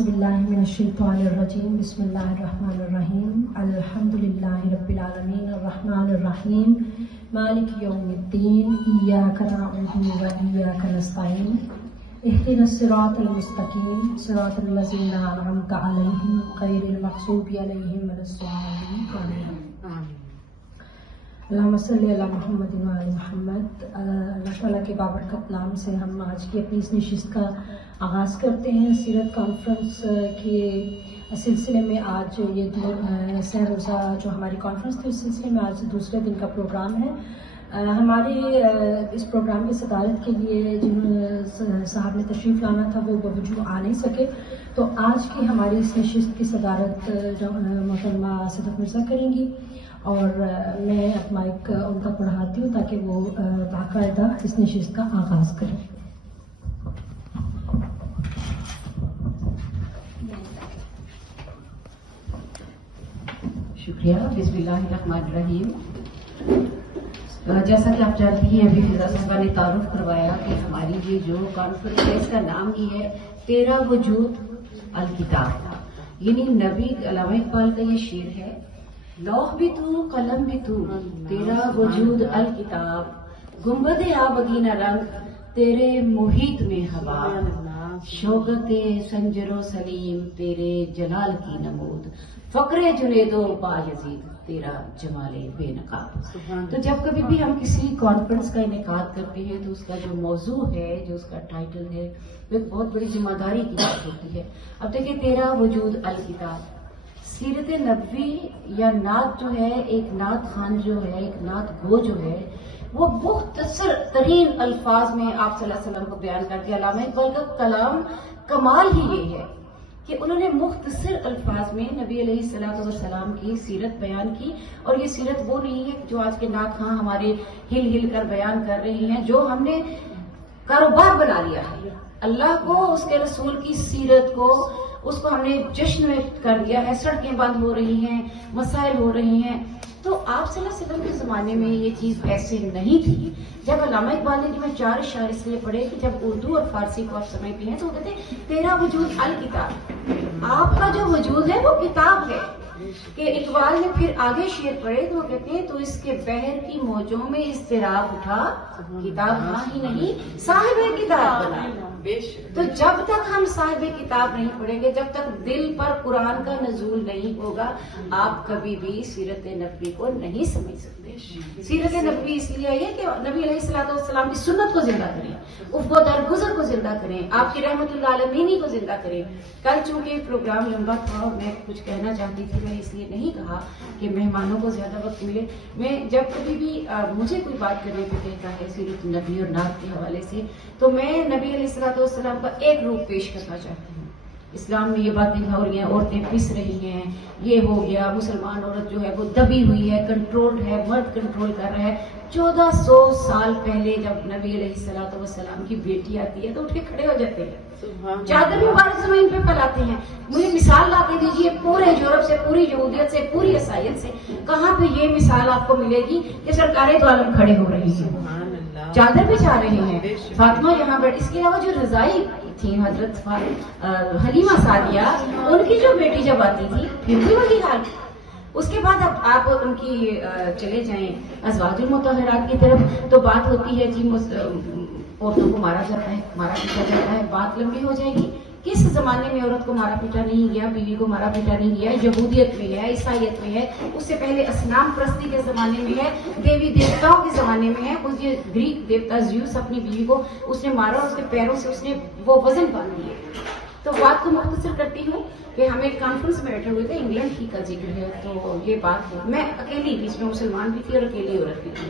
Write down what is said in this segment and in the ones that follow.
أعوذ بالله من الشيطان الرجيم بسم الله الرحمن الرحيم الحمد لله رب العالمين الرحمن الرحيم مالك يوم الدين إياك نعبد وإياك نستعين اهدنا الصراط المستقيم صراط الذين أنعمت عليهم غير المغضوب عليهم ولا الضالين آمين. اللہم صلی علی محمد و علی محمد. اللہ تعالیٰ کے بابرکت نام سے ہم آج کی اپنی اس نشست کا آغاز کرتے ہیں. سیرت کانفرنس کے سلسلے میں آج یہ سہ روزہ جو ہماری کانفرنس تھی اس سلسلے میں آج دوسرے دن کا پروگرام ہے. ہمارے اس پروگرام کی صدارت کے لیے جن صاحب نے تشریف لانا تھا وہ بوجود آ نہیں سکے، تو آج کی ہماری اس نشست کی صدارت محترمہ صدف مرزا کریں گی اور میں اب مائک ان کا پڑھاتی ہوں تاکہ وہ باقاعدہ اس نشست کا آغاز کریں. شکریہ. بسم اللہ الرحمن الرحیم. جیسا کہ آپ جانتی ہیں ابھی فضا صاحبہ نے تعارف کروایا کہ ہماری یہ جو کانفرنس ہے اس کا نام ہی ہے تیرا وجود الکتاب، یعنی نبی علامہ اقبال کا یہ شعر ہے، لوح بھی تو قلم بھی تو تیرا وجود الکتاب، گنبد آبگینہ رنگ تیرے محیط میں ہوا، شوکت سنجر و سلیم تیرے جلال کی نمود، فقر جنید و بایزید تیرا جمال بے نقاب. تو جب کبھی بھی ہم کسی کانفرنس کا انعقاد کرتے ہیں تو اس کا جو موضوع ہے، جو اس کا ٹائٹل ہے، وہ ایک بہت بڑی ذمہ داری کی بات ہوتی ہے. اب دیکھیں تیرا وجود الکتاب، سیرت نبوی یا نعت جو ہے، ایک نعت خان جو ہے، ایک نعت گو جو ہے، وہ مختصر ترین الفاظ میں آپ صلی اللہ علیہ وسلم کو بیان کر کے علامہ اقبال کا کلام کمال ہی یہ ہے کہ انہوں نے مختصر الفاظ میں نبی علیہ الصلوۃ والسلام کی سیرت بیان کی. اور یہ سیرت وہ نہیں ہے جو آج کے نعت خواں ہمارے ہل ہل کر بیان کر رہے ہیں، جو ہم نے کاروبار بنا لیا ہے. اللہ کو، اس کے رسول کی سیرت کو، اس کو ہم نے جشن میں کر دیا ہے. سڑکیں بند ہو رہی ہیں، مسائل ہو رہے ہیں. تو آپ صلی اللہ علیہ وسلم کے زمانے میں یہ چیز ایسے نہیں تھی. جب علامہ اقبال نے میں 4 اشعار اس لیے پڑھے کہ جب اردو اور فارسی کو آپ سمجھتے ہیں تو وہ کہتے ہیں تیرا وجود الکتاب، آپ کا جو وجود ہے وہ کتاب ہے. کہ اقبال نے پھر آگے شعر پڑھے تو وہ کہتے ہیں تو اس کے بحر کی موجوں میں اضطراب اٹھا، کتاب ہاں ہی نہیں صاحب کتاب بنا. تو جب تک ہم صاحب کتاب نہیں پڑھیں گے، جب تک دل پر قرآن کا نزول نہیں ہوگا، آپ کبھی بھی سیرت نبوی کو نہیں سمجھ سکتے. سیرت نبوی اس لیے ہے کہ نبی علیہ الصلوۃ والسلام کی سنت کو زندہ کریں، افق و درگزر کو زندہ کریں، آپ کی رحمت اللہ علیہ کو زندہ کریں. کل چونکہ پروگرام لمبا تھا اور میں کچھ کہنا چاہتی تھی، میں اس لیے نہیں کہا کہ مہمانوں کو زیادہ وقت ملے. میں جب کبھی بھی مجھے کوئی بات کرنے کو کہتا ہے سیرت نبوی اور نعت کے حوالے سے، تو میں نبی علیہ الصلوۃ والسلام کا ایک روپ پیش کرنا چاہتی ہوں. اسلام میں یہ باتیں ہو رہی ہیں، عورتیں پس رہی ہیں، یہ ہو گیا، مسلمان عورت جو ہے وہ دبی ہوئی ہے، کنٹرولڈ ہے، مرد کنٹرول کر رہا ہے. 1400 سال پہلے جب نبی علیہ الصلوۃ والسلام کی بیٹی آتی ہے تو اٹھ کے کھڑے ہو جاتے ہیں، چادر مبارک زمین پہ پھیلاتے ہیں. مجھے مثال لا کے دیجیے پورے یورپ سے، پوری یہودیت سے، پوری عیسائیت سے، کہاں پہ یہ مثال آپ کو ملے گی کہ سرکار دو عالم کھڑے ہو رہی ہیں، چادر بچھا رہے ہیں. فاطمہ یہاں بیٹھ، اس کے علاوہ جو رضائی تھی حضرت حلیمہ سعدیہ، ان کی جو بیٹی جب آتی تھی پھر بھی وہی حال. اس کے بعد اب آپ ان کی چلے جائیں ازواج المطہرات کی طرف تو بات ہوتی ہے جی عورتوں کو مارا جاتا ہے، مارا پیٹا جاتا ہے. بات لمبی ہو جائے گی. کس زمانے میں عورت کو مارا پیٹا نہیں گیا، بیوی کو مارا پیٹا نہیں گیا؟ یہودیت میں ہے، عیسائیت میں ہے، اس سے پہلے اصنام پرستی کے زمانے میں ہے، دیوی دیوتاؤں کے زمانے میں ہے. اس یہ گریک دیوتا زیوس اپنی بیوی کو اس نے مارا اور اس کے پیروں سے اس نے وہ وزن باندھ دیے. تو بات کو مختصر کرتی ہوں کہ ہم ایک کانفرنس میں بیٹھے ہوئے تھے، انگلینڈ ہی کا ذکر ہے، تو یہ بات میں اکیلی، بیچ میں مسلمان بھی تھی اور اکیلی عورت بھی تھی.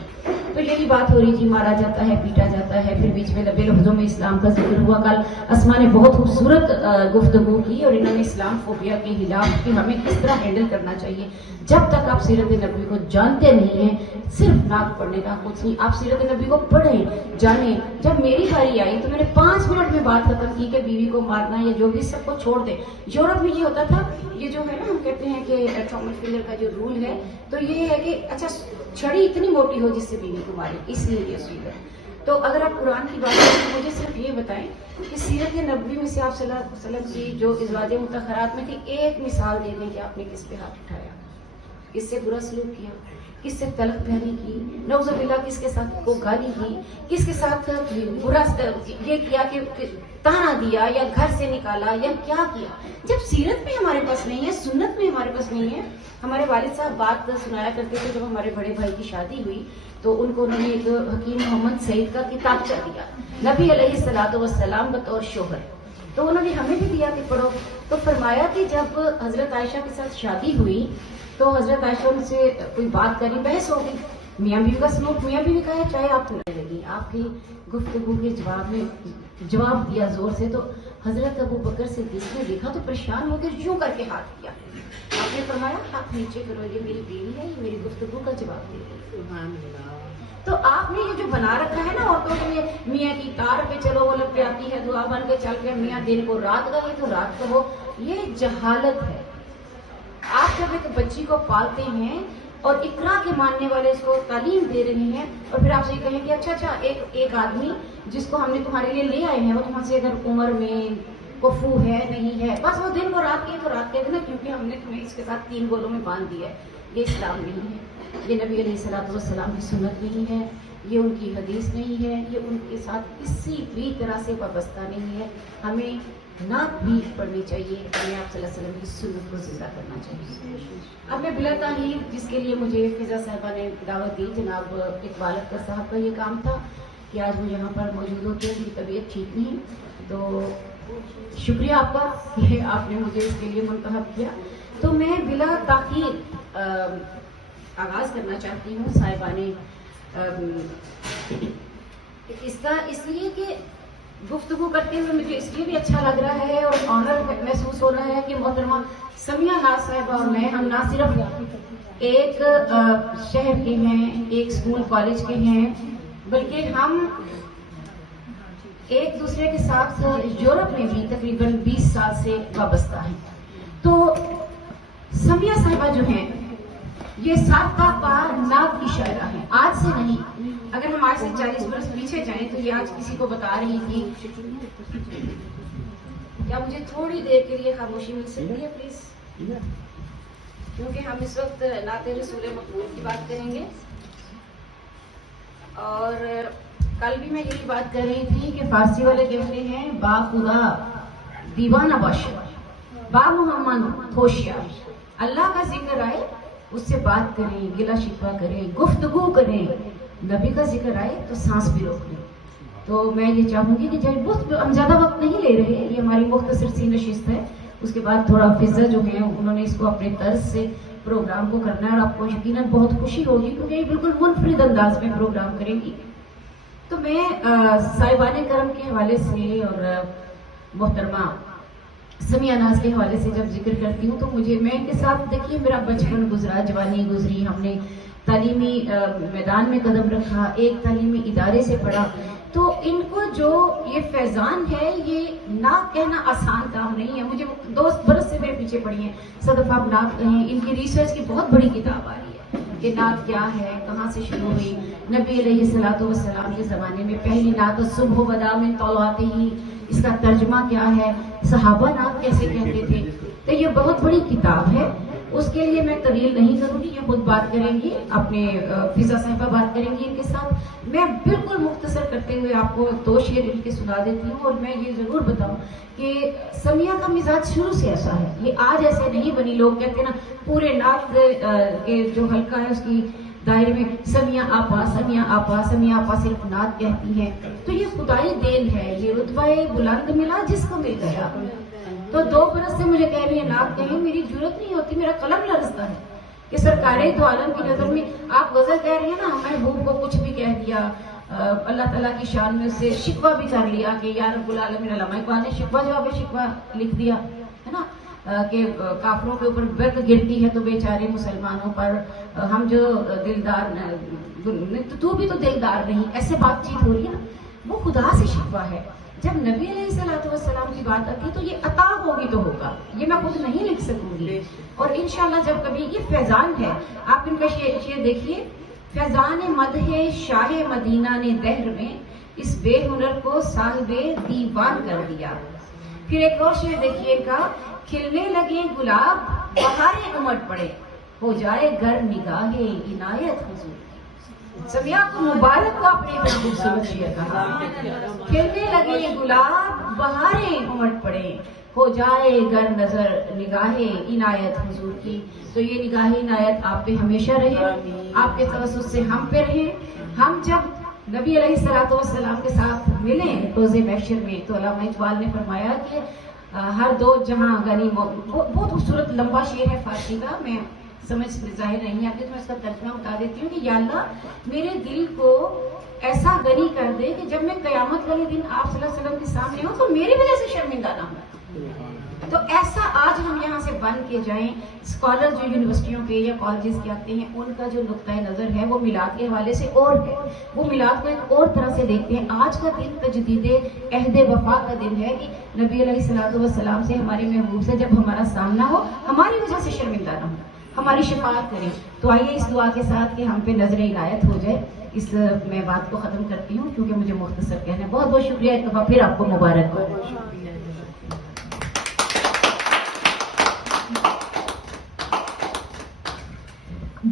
تو یہی بات ہو رہی تھی، مارا جاتا ہے، پیٹا جاتا ہے. پھر بیچ میں لبے لفظوں میں اسلام کا ذکر ہوا. کل اسما نے بہت خوبصورت گفتگو کی اور انہوں نے اسلام فوبیا کے خلاف کہ ہمیں کس طرح ہینڈل کرنا چاہیے. جب تک آپ سیرت نبوی کو جانتے نہیں ہیں، صرف نعت پڑھنے کا کچھ نہیں، آپ سیرت نبوی کو پڑھیں، جانیں. جب میری باری آئی تو میں نے 5 منٹ میں بات ختم کی کہ بیوی کو مارنا یا جو بھی سب کو چھوڑ دیں. یورپ میں یہ ہوتا تھا، یہ جو ہے نا ہم کہتے ہیں کہ ٹامٹ فلر کا جو رول ہے، تو یہ ہے کہ اچھا چھڑی اتنی موٹی ہو جس سے بیوی کو مارے، اس لیے یہ اصول ہے. تو اگر آپ قرآن کی بات کریں تو مجھے صرف یہ بتائیں کہ سیرت نبوی میں سے آپ صلی اللہ علیہ وسلم کی جو ازواج مطہرات میں تھی، ایک مثال دے دیں کہ آپ نے کس پہ ہاتھ اٹھایا، کس سے برا سلوک کیا، کس سے تلخ پیاری کی، نعوذ باللہ کس کے ساتھ کو گالی کی، کس کے ساتھ برا یہ کیا کہ تانا دیا یا گھر سے نکالا یا کیا کیا. جب سیرت میں ہمارے پاس نہیں ہے، سنت میں ہمارے پاس نہیں ہے. ہمارے والد صاحب بات سنایا کرتے تھے، جب ہمارے بڑے بھائی کی شادی ہوئی تو ان کو انہوں نے ایک حکیم محمد سعید کا کتابچہ دیا، نبی علیہ الصلوۃ والسلام بطور شوہر. تو انہوں نے ہمیں بھی دیا کہ پڑھو. تو فرمایا کہ جب حضرت عائشہ کے ساتھ شادی ہوئی تو حضرت عائشہ ان سے کوئی بات کری، بحث ہو گئی. میاں بیوی کا سلوک، میاں بیوی کہا چاہے آپ نے لگی آپ کی گفتگو کے جواب میں جواب دیا زور سے. تو حضرت ابو بکر صدیق نے دیکھا تو پریشان ہو کر یوں کر کے ہاتھ کیا. آپ نے فرمایا ہاتھ نیچے کرو، یہ میری بیوی ہے، یہ میری گفتگو کا جواب دے رہی ہے. تو آپ نے یہ جو بنا رکھا ہے نا عورتوں کے لیے، میاں کی تار پہ چلو وہ لپٹ آتی ہے، دعا بن کے چل کے میاں دن کو رات گئے تو رات کو ہو، یہ جہالت ہے. آپ جب ایک بچی کو پالتے ہیں اور اقرا کے ماننے والے اس کو تعلیم دے رہے ہیں اور پھر آپ سے یہ کہیں کہ اچھا ایک آدمی جس کو ہم نے تمہارے لیے لے آئے ہیں وہ تمہارے سے اگر عمر میں کفو ہے نہیں ہے، بس وہ دن کو رات کے تو رات کے دینا، کیونکہ ہم نے تمہیں اس کے ساتھ 3 گولوں میں باندھ دیا ہے. یہ اسلام نہیں ہے، یہ نبی علیہ الصلوۃ والسلام کی سنت نہیں ہے، یہ ان کی حدیث نہیں ہے، یہ ان کے ساتھ کسی بھی طرح سے وابستہ نہیں ہے. ہمیں نعت بھی پڑھنی چاہیے، ہمیں آپ صلی اللہ علیہ وسلم کی سنت کو زندہ کرنا چاہیے. اب میں بلا تاخیر، جس کے لیے مجھے فضا صاحبہ نے دعوت دی، جناب اقبال اختر صاحب کا یہ کام تھا کہ آج وہ یہاں پر موجود ہوتے ہیں. میری طبیعت ٹھیک نہیں، تو شکریہ آپ کا کہ آپ نے مجھے اس کے لیے منتخب کیا. تو میں بلا تاخیر آغاز کرنا چاہتی ہوں صاحبانے اس کا، اس لیے کہ گفتگو کرتے ہوئے مجھے اس لیے بھی اچھا لگ رہا ہے اور آنر محسوس ہو رہا ہے کہ محترمہ سمیہ ناز صاحبہ اور میں، ہم نہ صرف ایک شہر کے ہیں، ایک اسکول کالج کے ہیں، بلکہ ہم ایک دوسرے کے ساتھ یورپ میں بھی تقریباً 20 سال سے وابستہ ہیں. تو سمیہ صاحبہ جو ہیں یہ سابقہ پار نعت کی شاعرہ ہیں، آج سے نہیں. اگر ہم آج سے 40 برس پیچھے جائیں تو یہ آج کسی کو بتا رہی تھی. کیا مجھے تھوڑی دیر کے لیے خاموشی مل سکتی ہے پلیز؟ کیونکہ ہم اس وقت نعت رسول مقبول کی بات کریں گے. اور کل بھی میں یہی بات کر رہی تھی کہ فارسی والے کہتے ہیں با خدا دیوانہ باشد، با محمد ہوشیار. اللہ کا ذکر آئے اس سے بات کریں، گلا شکوہ کریں، گفتگو کریں. نبی کا ذکر آئے تو سانس بھی روک لیں. تو میں یہ چاہوں گی کہ جب ہم زیادہ وقت نہیں لے رہے، یہ ہماری مختصر سی نشست ہے. اس کے بعد تھوڑا فضا جو ہے انہوں نے اس کو اپنے طرز سے پروگرام کو کرنا ہے اور آپ کو یقیناً بہت خوشی ہوگی کیونکہ یہ بالکل منفرد انداز میں پروگرام کریں گی. تو میں صاحبان کرم کے حوالے سے اور محترمہ سمیہ ناز کے حوالے سے جب ذکر کرتی ہوں تو میں ان کے ساتھ، دیکھیے میرا بچپن گزرا، جوانی گزری، ہم نے تعلیمی میدان میں قدم رکھا، ایک تعلیمی ادارے سے پڑھا. تو ان کو جو یہ فیضان ہے، یہ نعت کہنا آسان کام نہیں ہے. مجھے 2 برس سے میرے پیچھے پڑی ہیں صدف آپ نعت کہیں، ان کی ریسرچ کی بہت بڑی کتاب آ رہی ہے کہ نعت کیا ہے، کہاں سے شروع ہوئی. نبی علیہ الصلوۃ والسلام کے زمانے میں پہلی نعت صبح بدا من طلعتے ہی، اس کا ترجمہ کیا ہے، صحابہ نعت کیسے کہتے تھے. تو یہ بہت بڑی کتاب ہے. اس کے لیے میں طویل نہیں کروں گی، یہ خود بات کریں گی، اپنے فضا صاحبہ بات کریں گی ان کے ساتھ. میں بالکل مختصر کرتے ہوئے آپ کو 2 شعر ان کے سنا دیتی ہوں. اور میں یہ ضرور بتاؤں کہ سمیہ کا مزاج شروع سے ایسا ہے، یہ آج ایسے نہیں بنی. لوگ کہتے ہیں نا پورے نعت کے جو حلقہ ہے اس کی دائرے میں سمیہ آپا سمیہ آپا سمیہ آپا صرف نعت کہتی ہیں. تو یہ خدائی دین ہے، یہ رتبہ بلند ملا جس کو مل گیا. تو 2 برس سے مجھے کہہ رہی ہے نعت کہیں، میری ضرورت نہیں ہوتی، میرا قلم لرزتا ہے کہ سرکار دو عالم کی نظر میں آپ غزل کہہ رہی ہیں نا، محبوب کو کچھ بھی کہہ دیا، اللہ تعالیٰ کی شان میں سے شکوہ بھی کر لیا کہ یا رب العالمین. علامہ اقبال نے شکوہ جواب شکوہ لکھ دیا ہے نا کہ کافروں کے اوپر برق گرتی ہے تو بیچارے مسلمانوں پر ہم جو دلدار، تو بھی تو دلدار نہیں، ایسے بات چیت ہو رہی ہے نا. وہ خدا سے شکوہ ہے. جب نبی علیہ الصلوۃ والسلام کی بات آتی ہے تو یہ عطا ہوگی تو ہوگا، یہ میں خود نہیں لکھ سکوں گی. اور انشاءاللہ جب کبھی یہ فیضان ہے، آپ ان کا شعر دیکھیے. فیضان مدح شاہ مدینہ نے دہر میں اس بے ہنر کو صاحب دیوان کر دیا. پھر ایک اور شعر دیکھیے ان کا. کھلنے لگے گلاب بہاریں امٹ پڑے ہو جائے گر نگاہ عنایت حضور. سمیہ کو مبارک کو اپنے خوبصورت شعر کہا. کھلنے لگے گلاب بہاریں امٹ پڑے ہو جائے گر نظر نگاہ عنایت حضور کی. تو یہ نگاہ عنایت آپ پہ ہمیشہ رہے, آپ کے توسط سے ہم پہ رہے. ہم جب نبی علیہ الصلوۃ والسلام کے ساتھ ملیں روز محشر میں تو علامہ اقبال نے فرمایا کہ ہر دو جہاں غنی. بہت خوبصورت لمبا شعر ہے فارسی کا, میں سمجھ ظاہر نہیں آتی تو میں اس کا ترجمہ بتا دیتی ہوں کہ یا اللہ میرے دل کو ایسا غنی کر دے کہ جب میں قیامت والے دن آپ صلی اللہ علیہ وسلم کے سامنے ہوں تو میری وجہ سے شرمندہ نہ ہوں. تو ایسا آج ہم یہاں سے بن کے جائیں. اسکالر جو یونیورسٹیوں کے یا کالجز کے آتے ہیں ان کا جو نقطۂ نظر ہے وہ میلاد کے حوالے سے اور ہے. وہ میلاد کو ایک اور طرح سے دیکھتے ہیں. آج کا دن تجدید عہد وفا کا دن ہے کہ نبی علیہ الصلوۃ والسلام سے, ہمارے محبوب سے جب ہمارا سامنا ہو ہماری وجہ سے شرمندہ نہ ہو, ہماری شفاعت کریں. تو آئیے اس دعا کے ساتھ کہ ہم پہ نظر عنایت ہو جائے. اس میں بات کو ختم کرتی ہوں کیونکہ مجھے مختصر کہنا ہے. بہت بہت شکریہ ایک دفعہ پھر آپ کو مبارک ہو.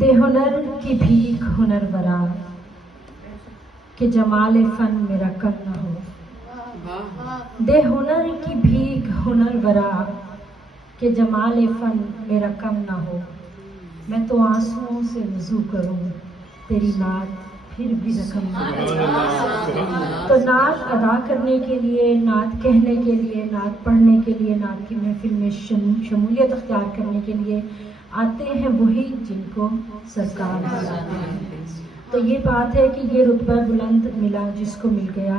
دے ہنر کی بھیک ہنر ورا کہ جمال فن میرا کم نہ ہو. دے ہنر کی بھیک ہنر ورا کہ جمال فن میرا کم نہ ہو. میں تو آنسوؤں سے وضو کروں تیری نعت پھر بھی رقم نہ ہو. تو نعت ادا کرنے کے لیے, نعت کہنے کے لیے, نعت پڑھنے کے لیے, نعت کی محفل میں شمولیت اختیار کرنے کے لیے آتے ہیں وہی جن کو سرکار بلاتے ہیں. تو یہ بات ہے کہ یہ رتبہ بلند ملا جس کو مل گیا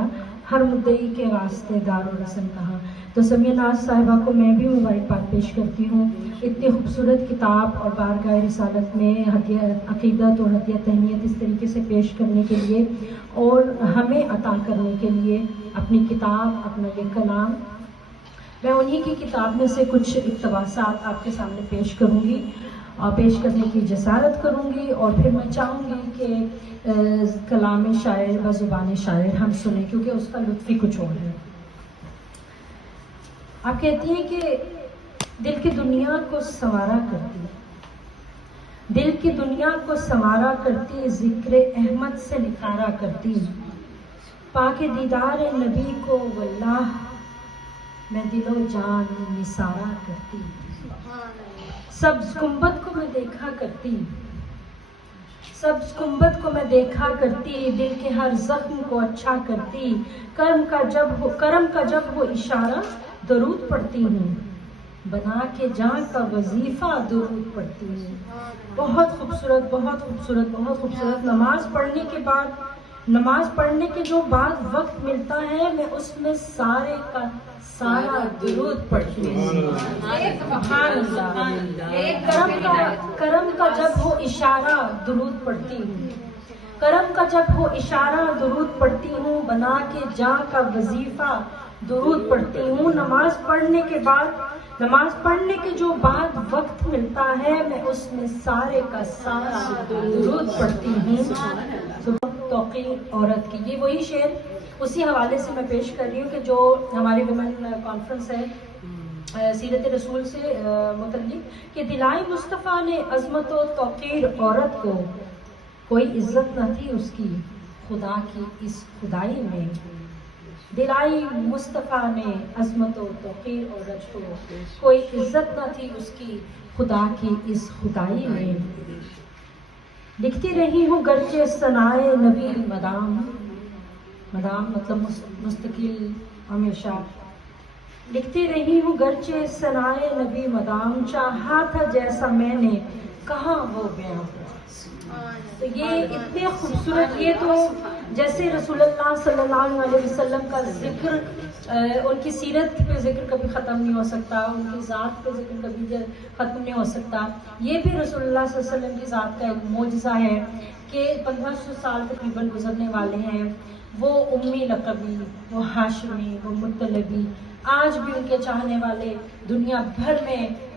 ہر مدعی کے واسطے دار و رسم کہاں. تو سمیہ ناز صاحبہ کو میں بھی مبارکباد پیش کرتی ہوں. اتنی خوبصورت کتاب اور بارگاہ رسالت میں ہدیہ عقیدت اور ہدیہ تہنیت اس طریقے سے پیش کرنے کے لیے اور ہمیں عطا کرنے کے لیے اپنی کتاب, اپنا یہ کلام. میں انہی کی کتاب میں سے کچھ اقتباسات آپ کے سامنے پیش کروں گی اور پیش کرنے کی جسارت کروں گی, اور پھر میں چاہوں گی کہ کلام شاعر و زبان شاعر ہم سنیں کیونکہ اس کا لطف ہی کچھ اور ہے. آپ کہتی ہیں کہ دل کی دنیا کو سنوارا کرتی, دل کی دنیا کو سنوارا کرتی, ذکر احمد سے نکھارا کرتی, پاک دیدار نبی کو واللہ میں دل و جان نثارا کرتی. سبز گنبد کو میں دیکھا کرتی, سبز گنبد کو میں دیکھا کرتی, دل کے ہر زخم کو اچھا کرتی. کرم کا جب ہو اشارہ درود پڑھتی ہوں, بنا کے جان کا وظیفہ درود پڑھتی ہوں. بہت خوبصورت, بہت خوبصورت, بہت خوبصورت. نماز پڑھنے کے جو بعد وقت ملتا ہے میں اس میں سارے کا سارا درود پڑھتی ہوں. سبحان اللہ. کرم کا جب ہو اشارہ درود پڑھتی ہوں, کرم کا جب ہو اشارہ درود پڑھتی ہوں, بنا کے جاں کا وظیفہ درود پڑھتی ہوں. نماز پڑھنے کے جو بعد وقت ملتا ہے میں اس میں سارے کا سارا درود پڑھتی ہوں. توقیر عورت کی, یہ وہی شعر اسی حوالے سے میں پیش کر رہی ہوں کہ جو ہماری ویمن کانفرنس ہے سیرت رسول سے متعلق کہ دلائی مصطفیٰ نے عظمت و توقیر عورت کو, کوئی عزت نہ تھی اس کی خدا کی اس خدائی میں. دلائی مصطفیٰ نے عظمت و توقیر عورت کو, کوئی عزت نہ تھی اس کی خدا کی اس خدائی میں. لکھتی رہی ہوں گرچہ ثنائے نبی مدام, مدام مطلب مستقل ہمیشہ. لکھتی رہی ہوں گرچہ ثنائے نبی مدام, چاہا تھا جیسا میں نے کہاں وہ بیاں ہوا. تو یہ اتنے خوبصورت, یہ تو جیسے رسول اللہ صلی اللہ علیہ وسلم کا ذکر, ان کی سیرت پہ ذکر کبھی ختم نہیں ہو سکتا, ان کی ذات پہ ذکر کبھی ختم نہیں ہو سکتا. یہ بھی رسول اللہ صلی اللہ علیہ وسلم کی ذات کا ایک معجزہ ہے کہ 1500 سال تقریباً گزرنے والے ہیں. وہ امی لقبی, وہ ہاشمی, وہ مطلبی, آج بھی ان کے چاہنے والے دنیا بھر میں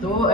2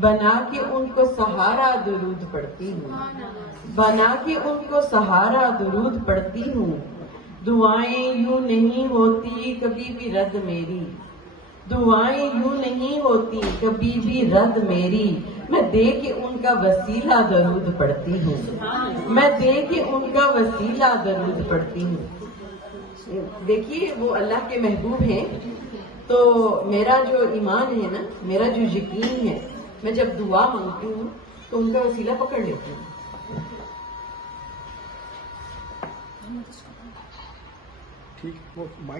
بنا کے ان کو سہارا درود پڑھتی ہوں، بنا کے ان کو سہارا درود پڑھتی ہوں، دعائیں یوں نہیں ہوتی کبھی بھی رد میری، دعائیں یوں نہیں ہوتی کبھی بھی رد میری، میں دے کے ان کا وسیلہ درود پڑھتی ہوں، میں دے کے ان کا وسیلہ درود پڑھتی ہوں۔ دیکھیے وہ اللہ کے محبوب ہیں، تو میرا جو ایمان ہے نا، میرا جو یقین ہے، میں جب دعا مانگتی ہوں تو ان کا وسیلہ پکڑ لیتی ہوں۔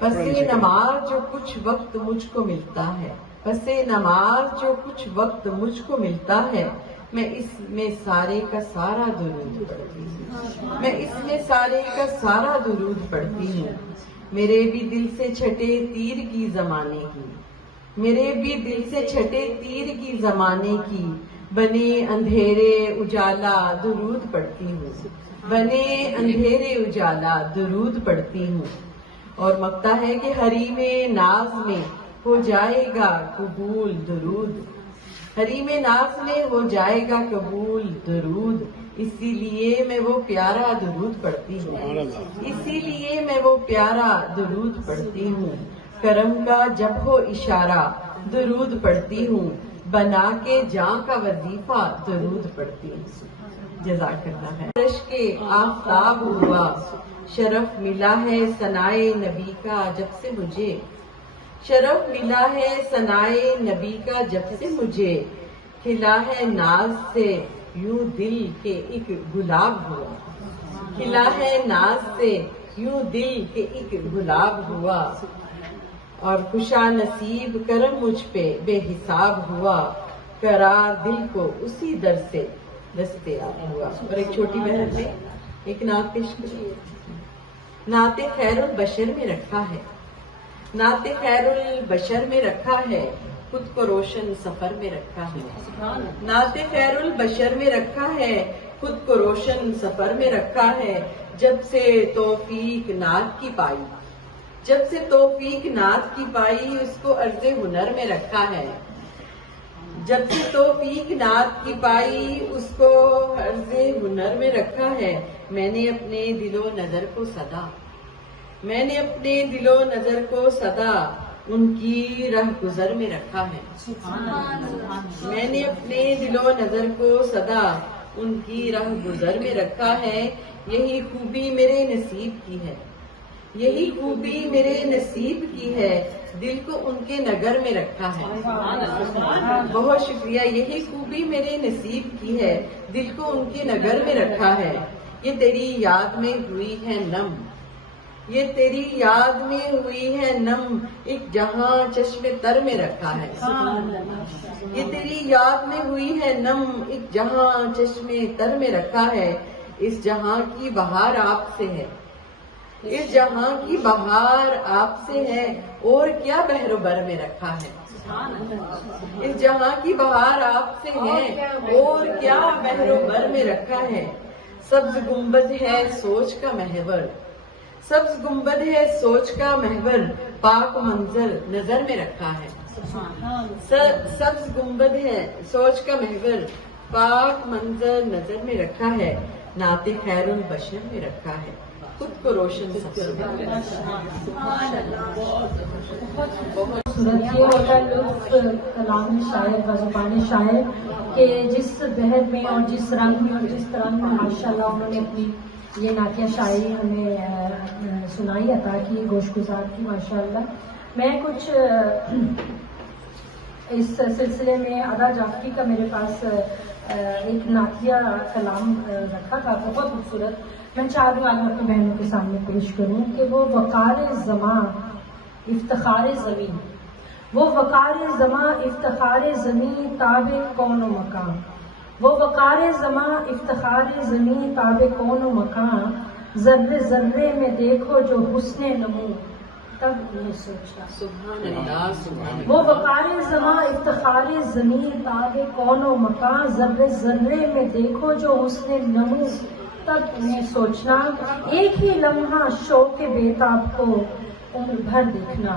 پسے نماز جو کچھ وقت مجھ کو ملتا ہے، پسے نماز جو کچھ وقت مجھ کو ملتا ہے، میں اس میں سارے کا سارا درود پڑھتی ہوں، میں اس میں سارے کا سارا درود پڑھتی ہوں۔ میرے بھی دل سے چھٹے تیر کی زمانے کی، میرے بھی دل سے چھٹے تیر کی زمانے کی، بنے اندھیرے اجالا درود پڑھتی ہوں، بنے اندھیرے اجالا درود پڑھتی ہوں۔ اور مگتا ہے کہ حریم ناز میں ہو جائے گا قبول درود، حریم ناز میں ہو جائے گا قبول درود، اسی لیے میں وہ پیارا درود پڑھتی ہوں، اسی لیے میں وہ پیارا درود پڑھتی ہوں۔ کرم کا جب ہو اشارہ درود پڑھتی ہوں، بنا کے جاں کا وظیفہ درود پڑھتی ہوں۔ جزاک اللہ ہے۔ عشق آفتاب ہوا، شرف ملا ہے ثنائے نبی کا جب سے مجھے، شرف ملا ہے ثنائے نبی کا جب سے مجھے، کھلا ہے ناز سے یوں دل کے ایک گلاب ہوا، کھلا ہے ناز سے یوں دل کے ایک گلاب ہوا، اور خوشا نصیب کرم مجھ پہ بے حساب ہوا، قرار دل کو اسی در سے دستیاب ہوا۔ اور ایک چھوٹی بہن نے ایک نعت پیش کی، نعت خیر البشر میں رکھا ہے، نعت خیر البشر میں رکھا ہے، خود کو روشن سفر میں رکھا ہے، نعت خیر البشر میں رکھا ہے، خود کو روشن سفر میں رکھا ہے، جب سے توفیق نعت کی پائی، جب سے توفیق نعت کی پائی، اس کو عرض ہنر میں رکھا ہے، جب سے توفیق نعت کی پائی، اس کو عرض ہنر میں رکھا ہے۔ میں نے اپنے دل و نظر کو صدا، میں نے اپنے دل و نظر کو صدا ان کی راہ گزر میں رکھا ہے، میں نے اپنے دل و نظر کو صدا ان کی راہ گزر میں رکھا ہے، یہی خوبی میرے نصیب کی ہے، یہی خوبی میرے نصیب کی ہے، دل کو ان کے نگر میں رکھا ہے۔ بہت شکریہ، یہی خوبی میرے نصیب کی ہے، دل کو ان کے نگر میں رکھا ہے، یہ تیری یاد میں ہوئی ہے نم، یہ تیری یاد میں ہوئی ہے نم، ایک جہاں چشم تر میں رکھا ہے، یہ تیری یاد میں ہوئی ہے نم، ایک جہاں چشم تر میں رکھا ہے، اس جہاں کی بہار آپ سے ہے، اس جہاں کی بہار آپ سے ہے، اور کیا بحر و بر میں رکھا ہے، اس جہاں کی بہار آپ سے ہے، اور کیا بحر و بر میں رکھا ہے، سبز گنبد ہے سوچ کا محور، سبز گنبد ہے سوچ کا محور، پاک منظر نظر میں رکھا ہے، سبز گنبد ہے سوچ کا محور، پاک منظر نظر میں رکھا ہے، نعت خیر البشر میں رکھا ہے، خود کو روشن یہ ہوتا ہے لطف کلام شاعر و زبان شاعر کہ جس بحر میں اور جس رنگ میں اور جس طرح میں ماشاءاللہ انہوں نے اپنی یہ نعتیہ شاعری ہمیں سنائی، عطا کی، گوش گزار کی ماشاءاللہ۔ میں کچھ اس سلسلے میں ادا جعفری کا میرے پاس ایک نعتیہ کلام رکھا تھا بہت خوبصورت، میں چاہ رہی ہوں آج اپنی بہنوں کے سامنے پیش کروں کہ وہ وقار زماں افتخار زمین، وہ وقار زماں افتخار زمین تاب کون و مکان، وہ وقار زماں افتخار زمین تاب کون و مکان، ذرے ذرے میں دیکھو جو حسن نمو تب نہیں سوچا، سبحان اللہ، سبحان وہ وقار زماں افتخار زمین تاب کون و مکان، ذرے ذرے میں دیکھو جو حسن نمو تب انہیں سوچنا، ایک ہی لمحہ شوق بے تاب کو عمر بھر دیکھنا،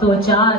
2-4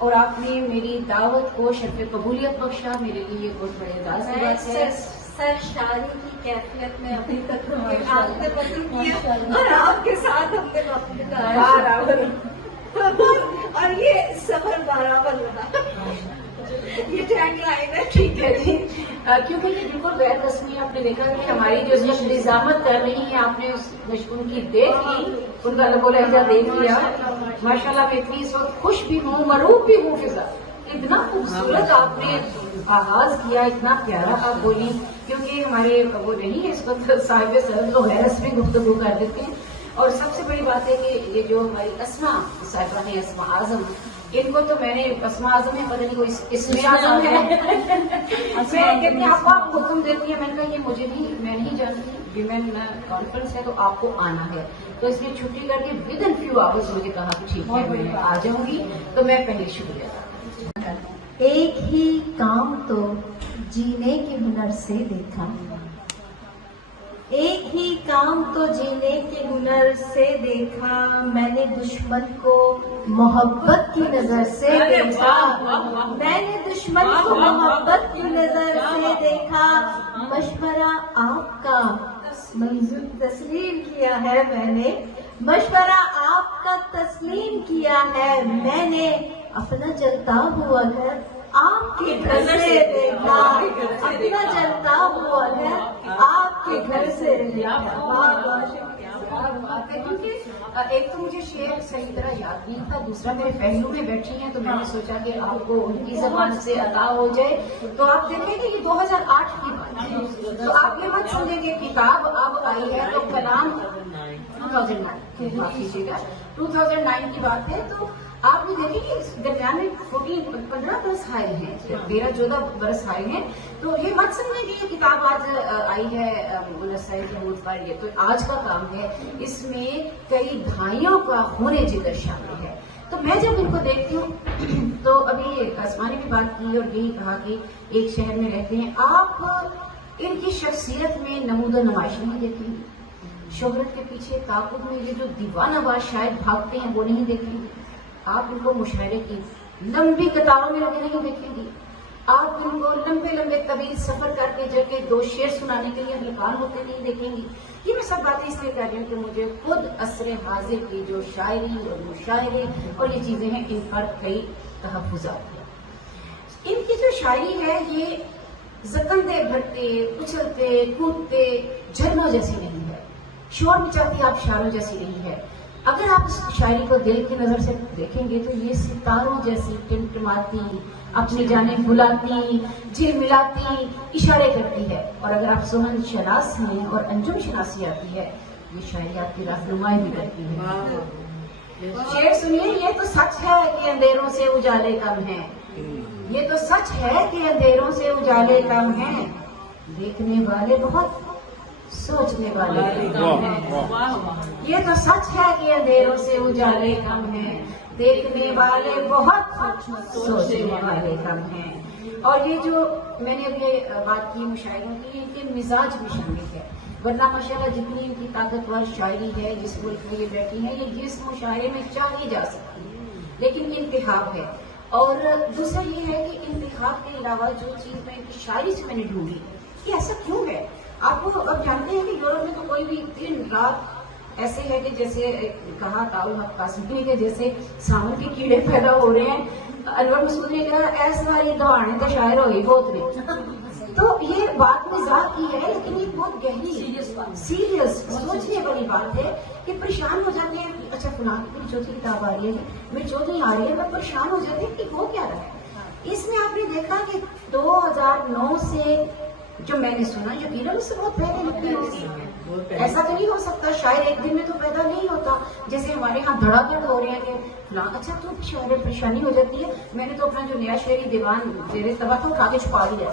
اور آپ نے میری دعوت کو شرف قبولیت بخشا، میرے لیے یہ بہت بڑے اعزاز کی بات ہے. سر شاعری کی کیفیت میں ابھی تک آپ نے پسند کیا اور آپ کے ساتھ ہم نے وقت بتایا اور یہ سفر برابر رہا. یہ ٹیگ لائن ہے. ٹھیک ہے جی، کیونکہ یہ بالکل غیر رسمی ہے. آپ نے دیکھا کہ ہماری جو نظامت کر رہی ہے، آپ نے ان کی دیکھ لی، ان کا لب و لہجہ دیکھ لیا. ماشاءاللہ میں اتنی اس وقت خوش بھی ہوں، مرعوب بھی ہوں. فضا اتنا خوبصورت آپ نے آغاز کیا، اتنا پیارا آپ بولی، کیونکہ ہمارے وہ نہیں ہے اس وقت صاحب سرد تو غیر رسمی گفتگو کر دیتے ہیں. اور سب سے بڑی بات ہے کہ یہ جو ہماری اسما صاحبہ نے اسما اعظم، ان کو تو میں نے اسما اعظم ہے، پتہ نہیں کوئی اسم اعظم ہے. میں کہتی آپ کو آپ حکم دیتی ہیں، میں نے کہا یہ مجھے نہیں، میں نہیں جانتی، ویمن کانفرنس ہے تو آپ کو آنا ہے. تو اس لیے چھٹی کر کے ودن فیو آورز مجھے کہا کہ ٹھیک ہے میں آ جاؤں گی. تو میں پہلے شکریہ ادا کرتی ہوں. ایک ہی کام تو جینے کے ہنر سے دیکھا، ایک ہی کام تو جینے کے ہنر سے دیکھا، میں نے دشمن کو محبت کی نظر سے دیکھا، میں نے دشمن کو محبت کی نظر سے دیکھا. مشورہ آپ کا منظور تسلیم کیا ہے میں نے، مشورہ آپ کا تسلیم کیا ہے میں نے، اپنا جلتا ہوا گھر آپ کے گھر سے دیکھا، اپنا جلتا ہوا گھر آپ کے گھر سے دیکھا. کیونکہ ایک تو مجھے شعر صحیح طرح یاد نہیں تھا، دوسرا میرے پہلو میں بیٹھی ہیں تو میں نے سوچا کہ آپ کو ان کی زبان سے عطا ہو جائے. تو آپ دیکھیں کہ یہ 2008 کی بات ہے، تو آپ یہ مت سمجھیں کہ کتاب اب آئی ہے تو کلام 2009 کی بات ہے. تو آپ بھی دیکھیں کہ اس درمیان میں 15 برس آئے ہیں، 13-14 برس آئے ہیں. تو یہ مت سمجھیں کہ یہ کتاب آج آئی ہے سعید محمود پر، یہ تو آج کا کام ہے. اس میں کئی دہائیوں کا خون جگر شامل ہے. تو میں جب ان کو دیکھتی ہوں تو ابھی اسما نے بھی بات کی اور یہی کہا کہ ایک شہر میں رہتے ہیں. آپ ان کی شخصیت میں نمود و نمائش نہیں دیکھیں گے، شہرت کے پیچھے تعاقب میں یہ جو دیوانہ باز شاید بھاگتے ہیں وہ نہیں دیکھیں گے. آپ ان کو مشاعرے کی لمبی قطاروں میں لگے نہیں دیکھیں گی. آپ ان کو لمبے لمبے طویل سفر کر کے جا کے 2 شعر سنانے کے لیے ہلکان ہوتے نہیں دیکھیں گی. یہ میں سب باتیں اس لیے کر رہی ہوں کہ مجھے خود عصر حاضر کی جو شاعری اور مشاعرے اور یہ چیزیں ہیں ان پر کئی تحفظات ہیں. ان کی جو شاعری ہے یہ زکندے بھرتے، اچھلتے کودتے جھرنوں جیسی نہیں ہے، شور مچاتی آپ شاروں جیسی نہیں ہے. اگر آپ اس شاعری کو دل کی نظر سے دیکھیں گے تو یہ ستاروں جیسی ٹمٹماتی، اپنی جانب بلاتی، جھل ملاتی، اشارے کرتی ہے. اور اگر آپ سہن شناس ہیں اور انجم شناسی آتی ہے، یہ شاعری آپ کی رہنمائی بھی کرتی ہے. شعر سنیے، یہ تو سچ ہے کہ اندھیروں سے اجالے کم ہیں، یہ تو سچ ہے کہ اندھیروں سے اجالے کم ہیں، دیکھنے والے بہت سوچنے والے کم ہیں. یہ تو سچ ہے کہ اندھیروں سے اجالے کم ہیں، دیکھنے والے بہت سوچنے والے کم ہیں. اور یہ جو میں نے ابھی بات کی مشاعروں کی، ان کے مزاج بھی شامل ہے. ورنہ ماشاءاللہ جتنی ان کی طاقتور شاعری ہے جس ملک میں یہ بیٹھی ہے، یہ جس مشاعرے میں چاہی جا سکتی ہے، لیکن انتخاب ہے. اور دوسرا یہ ہے کہ انتخاب کے علاوہ جو چیز میں ان کی شاعری سے میں نے ڈھونڈی کہ ایسا کیوں ہے. آپ کو اب جانتے ہیں کہ یورپ میں تو کوئی بھی دن رات ایسے ہے کہ جیسے کہا تاؤل حق قاسمی کے جیسے ساون کے کیڑے پیدا ہو رہے ہیں. انور مسعود نے کہا ایسا ہی دوانے تو شاعر ہوئی بہت نہیں. تو یہ بات مزاح کی ہے لیکن یہ بہت گہری سیریس سوچنے والی بات ہے کہ پریشان ہو جاتے ہیں. اچھا فلاں میری چوتھی کتاب آ رہی ہے، میری چوتھی آ رہی ہے، میں پریشان ہو جاتی ہوں کہ وہ کیا رہا ہے. اس میں آپ نے دیکھا کہ 2009 سے جو میں نے سنا، یقیناً اس سے بہت پہلے لکھی ہوگی. ایسا تو نہیں ہو سکتا، شاید ایک دن میں تو پیدا نہیں ہوتا. جیسے ہمارے ہاں دھڑا دھڑ ہو رہے ہیں کہ فلاں اچھا تو شاعر پریشانی ہو جاتی ہے. میں نے تو اپنا جو نیا شعری دیوان زیر تباہ تھا اٹھا کے چھپا دیا.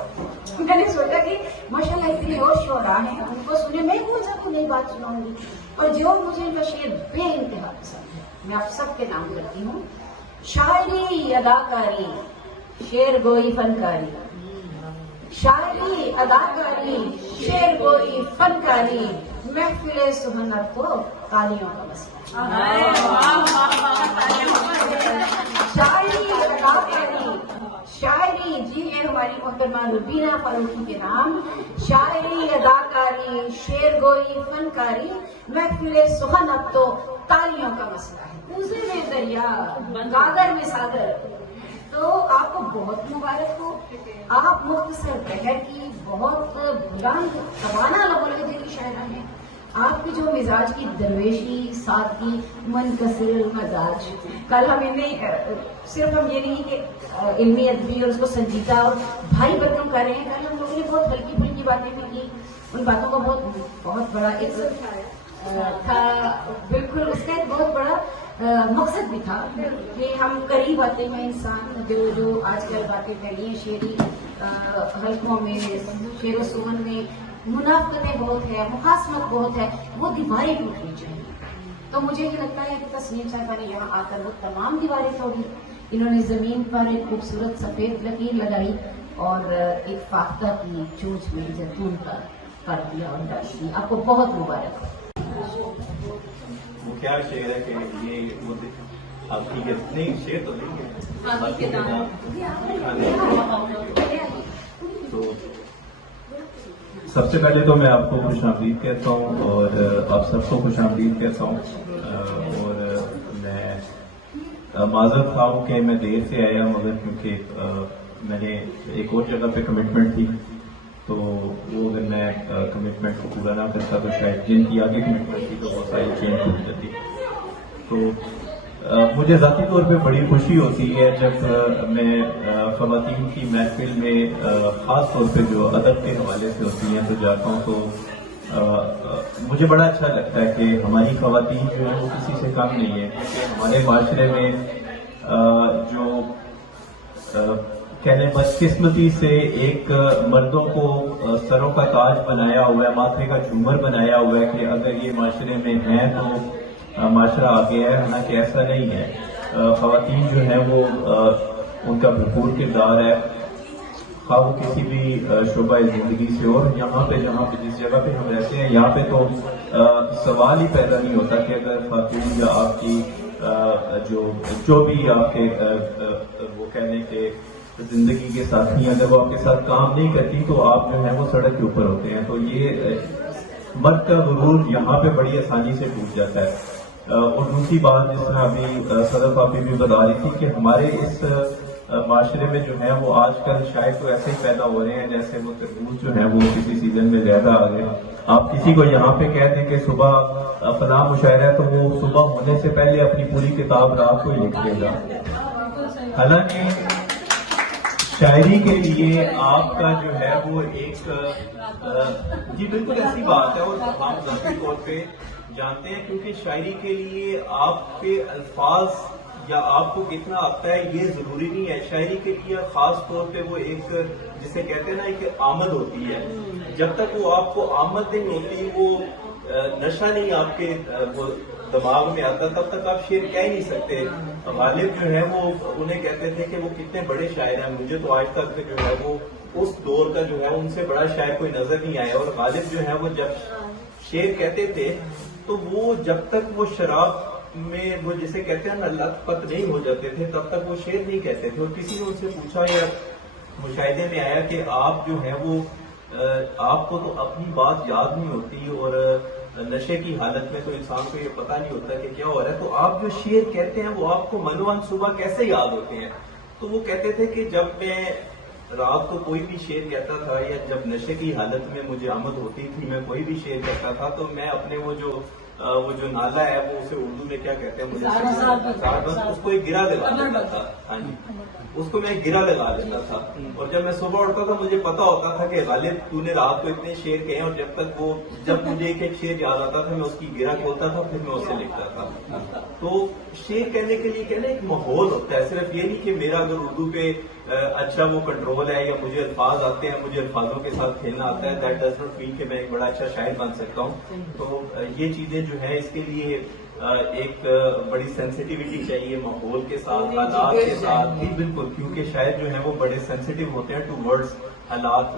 میں نے سوچا کہ ماشاءاللہ اتنے اور شعراء ہیں، ان کو سنے میں کون سا کو نئی بات سناؤں گی. اور جو مجھے ان کا شعر بے انتہا پسند ہے، میں آپ سب کے نام کرتی ہوں. شاعری اداکاری، شعر گوئی فنکاری، شاعری اداکاری، شعر گوئی فنکاری، محفل سہنر تو تالیوں کا مسئلہ. شاعری اداکاری، شاعری، جی یہ ہماری محترمہ ربینہ فاروقی کے نام، شاعری، اداکاری، شعر گوئی، فنکاری، محفل سخن اب تو تالیوں کا مسئلہ ہے، کوزے میں دریا، گاگر میں ساگر۔ تو آپ کو بہت مبارک ہو، آپ مختصر بہر کی بہت بلند توانا لہجے کی شاعرہ ہیں۔ آپ کی جو مزاج کی درویشی، سادگی، منکسر مزاج، کل ہمیں نے صرف ہم یہ نہیں کہ علمی ادبی اور اس کو سنجیدہ اور بھائی برکم کر رہے ہیں، کل ہم لوگوں نے بہت ہلکی پھلکی باتیں بھی کی، ان باتوں کا بہت بڑا ایک تھا، بالکل اس کا ایک بہت بڑا مقصد بھی تھا کہ ہم قریب آتے ہیں انسان جو آج کل باتیں پھیلی ہیں شعری حلقوں میں، شعر و سخن میں منافقتیں بہت ہے، مخاصمت بہت ہے، وہ دیواریں ٹوٹنی چاہیے۔ تو مجھے یہ لگتا ہے کہ تسنیم صاحبہ نے یہاں آ کر وہ تمام دیواریں توڑی، انہوں نے زمین پر ایک خوبصورت سفید لکیر لگائی اور ایک فاختہ کی چونچ میں زیتون کر دیا اور ڈال دی۔ آپ کو بہت مبارک ہو۔ وہ کیا شعر ہے کہ یہ آپ کی نہیں شعر تو نہیں ہے تو سب سے پہلے تو میں آپ کو خوش آمدید کہتا ہوں اور آپ سب کو خوش آمدید کہتا ہوں، اور میں معذرت خواہ ہوں کہ میں دیر سے آیا، مگر کیونکہ میں نے ایک اور جگہ پہ کمٹمنٹ تھی، تو وہ اگر میں کمٹمنٹ کو پورا نہ کرتا تو شاید جن کی آگے کمٹمنٹ تھی تو وہ ساری چینج ہو جاتی۔ تو مجھے ذاتی طور پہ بڑی خوشی ہوتی ہے جب میں خواتین کی محفل میں خاص طور پہ جو ادب کے حوالے سے ہوتی ہیں تو جاتا ہوں، تو مجھے بڑا اچھا لگتا ہے کہ ہماری خواتین جو ہیں وہ کسی سے کم نہیں ہے، کیونکہ ہمارے معاشرے میں جو کہنے بدقسمتی سے ایک مردوں کو سروں کا تاج بنایا ہوا ہے، ماتھے کا جھومر بنایا ہوا ہے کہ اگر یہ معاشرے میں ہیں تو معاشرہ آگے ہے، حالانکہ ایسا نہیں ہے۔ خواتین جو ہیں وہ ان کا بھرپور کردار ہے، خواہ وہ کسی بھی شعبہ زندگی سے، اور یہاں پہ جہاں پہ جس جگہ پہ ہم رہتے ہیں یہاں پہ تو سوال ہی پیدا نہیں ہوتا کہ اگر خاتون یا آپ کی جو بھی آپ کے وہ کہنے کے زندگی کے ساتھی اگر وہ آپ کے ساتھ کام نہیں کرتی تو آپ جو ہے وہ سڑک کے اوپر ہوتے ہیں۔ تو یہ مرد کا غرور یہاں پہ بڑی آسانی سے ٹوٹ جاتا ہے۔ اور دوسری بات جس طرح ابھی صدر پاپی بھی بتا رہی تھی کہ ہمارے اس معاشرے میں جو ہے وہ آج کل شاید تو ایسے ہی پیدا ہو رہے ہیں جیسے وہ تربوز جو ہے وہ کسی سیزن میں زیادہ آ گئے۔ آپ کسی کو یہاں پہ کہہ دیں کہ صبح فلاں مشاعرہ ہے تو وہ صبح ہونے سے پہلے اپنی پوری کتاب رات کو ہی لکھ دے گا، حالانکہ شاعری کے لیے آپ کا جو ہے وہ ایک جی بالکل ایسی بات ہے، اور ہم ذاتی طور پہ جانتے ہیں کیونکہ شاعری کے لیے آپ کے الفاظ یا آپ کو کتنا آتا ہے یہ ضروری نہیں ہے۔ شاعری کے لیے خاص طور پہ وہ ایک جسے کہتے ہیں نا ایک آمد ہوتی ہے، جب تک وہ آپ کو آمد نہیں ہوتی، وہ نشہ نہیں آپ کے وہ دماغ میں آتا، تب تک آپ شعر کہہ ہی نہیں سکتے۔ غالب جو ہے وہ انہیں کہتے تھے کہ وہ کتنے بڑے شاعر ہیں، مجھے تو آج تک جو ہے وہ اس دور کا جو ہے ان سے بڑا شاعر کوئی نظر نہیں آیا۔ اور غالب جو ہے وہ جب شعر کہتے تھے تو وہ جب تک وہ شراب میں وہ جسے کہتے ہیں نا لت پت نہیں ہو جاتے تھے تب تک وہ شعر نہیں کہتے تھے۔ اور کسی نے ان سے پوچھا یا مشاہدے میں آیا کہ آپ جو ہے وہ آپ کو تو اپنی بات یاد نہیں ہوتی، اور نشے کی حالت میں تو انسان کو یہ پتہ نہیں ہوتا کہ کیا ہو رہا ہے، تو آپ جو شعر کہتے ہیں وہ آپ کو منوان صبح کیسے یاد ہوتے ہیں؟ تو وہ کہتے تھے کہ جب میں رات کو کوئی بھی شعر کہتا تھا یا جب نشے کی حالت میں مجھے آمد ہوتی تھی میں کوئی بھی شعر کہتا تھا تو میں اپنے وہ جو نالا ہے وہ اسے اردو میں کیا کہتے ہیں مجھے اس کو ایک گرا لگا لیتا تھا، ہاں جی اس کو میں ایک گرا لگا لیتا تھا، اور جب میں صبح اٹھتا تھا مجھے پتا ہوتا تھا کہ غالب تو نے رات کو اتنے شعر کہے، اور جب مجھے ایک ایک شعر یاد آتا تھا میں اس کی گرا کھولتا تھا پھر میں اسے لکھتا تھا۔ تو شعر کہنے کے لیے کہنا ایک ماحول ہوتا ہے، صرف یہ نہیں کہ میرا اگر اردو پہ اچھا وہ کنٹرول ہے یا مجھے الفاظ آتے ہیں، مجھے الفاظوں کے ساتھ کھیلنا آتا ہے، دیٹ ڈز ناٹ مین کہ میں ایک بڑا اچھا شاعر بن سکتا ہوں۔ تو یہ چیزیں جو ہیں اس کے لیے ایک بڑی سینسٹیوٹی چاہیے ماحول کے ساتھ، حالات کے ساتھ بھی، بالکل، کیونکہ شاعر جو ہیں وہ بڑے سینسٹیو ہوتے ہیں ٹو ورڈز حالات۔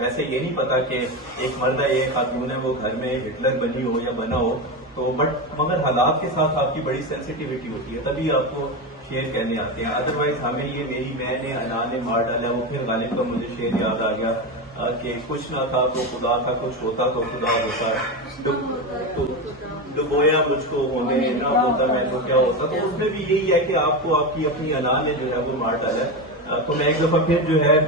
ویسے یہ نہیں پتا کہ ایک مرد ہے ایک خاتون ہے وہ گھر میں ہٹلر بنی ہو یا بنا ہو، تو مگر حالات کے ساتھ آپ کی بڑی سینسٹیوٹی ہوتی ہے، تبھی آپ کو شعر کہنے آتے ہیں. ادروائز ہمیں یہ میری میں نے انا نے مار ڈالا, وہ پھر غالب کا مجھے شعر یاد آ گیا کہ کچھ نہ تھا تو خدا تھا, کچھ ہوتا تو خدا ہوتا, ڈبویا مجھ کو ہونے نہ ہوتا میں تو کیا ہوتا. تو اس میں بھی یہی ہے کہ آپ کو آپ کی اپنی انا نے جو ہے وہ مار ڈالا. تو میں ایک دفعہ پھر جو ہے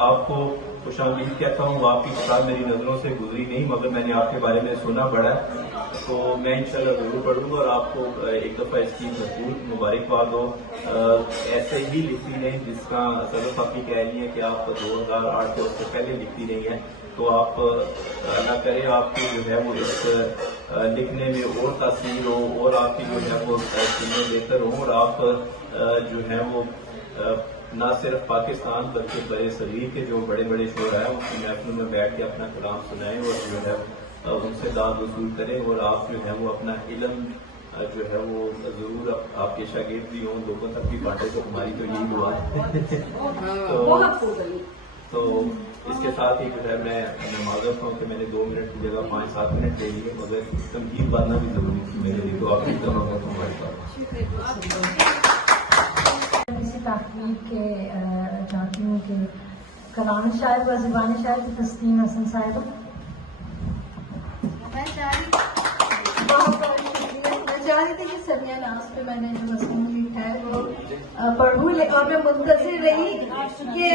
آپ کو خوش آمدید کہتا ہوں. آپ کی کتاب میری نظروں سے گزری نہیں, مگر میں نے آپ کے بارے میں سنا پڑا ہے, تو میں انشاءاللہ ضرور پڑھوں گا اور آپ کو ایک دفعہ اس کی بھرپور مبارکباد ہو. ایسے ہی لکھتی رہیں جس کا صدف آپ کی کہہ رہی ہے کہ آپ 2008 سے اس سے پہلے لکھتی رہی ہیں, تو آپ اللہ کرے آپ کی جو ہے وہ اس لکھنے میں اور تاثیر ہو اور آپ کی جو ہے وہ فلمیں بہتر ہوں, اور آپ جو ہے وہ نہ صرف پاکستان بلکہ برے صغیر کے جو بڑے بڑے شعراء ہیں ان کی محفلوں میں بیٹھ کے اپنا کلام سنائیں اور جو ہے ان سے داد وصول کریں, اور آپ جو ہے وہ اپنا علم جو ہے وہ ضرور آپ کے شاگرد بھی ہوں, لوگوں تک بھی بانٹے. تو ہماری تو یہی دعا ہے. تو اس کے ساتھ ہی جو ہے میں معذرت ہوں کہ میں نے 2 منٹ کی جگہ 5-7 منٹ لے لیے, مگر تمہید باننا بھی ضروری تھی میرے لیے. تو آپ کی طرح ہوگا تمہاری بات. کسی تحقیق کے چاہتی ہوں کہ کلام شاعر و زبان شاعر کی تسلیم حسن صاحب. میں چاہ رہی تھی کہ سمیہ ناز پہ میں نے جو مضمون لکھا ہے وہ پڑھوں, اور میں منتظر رہی کہ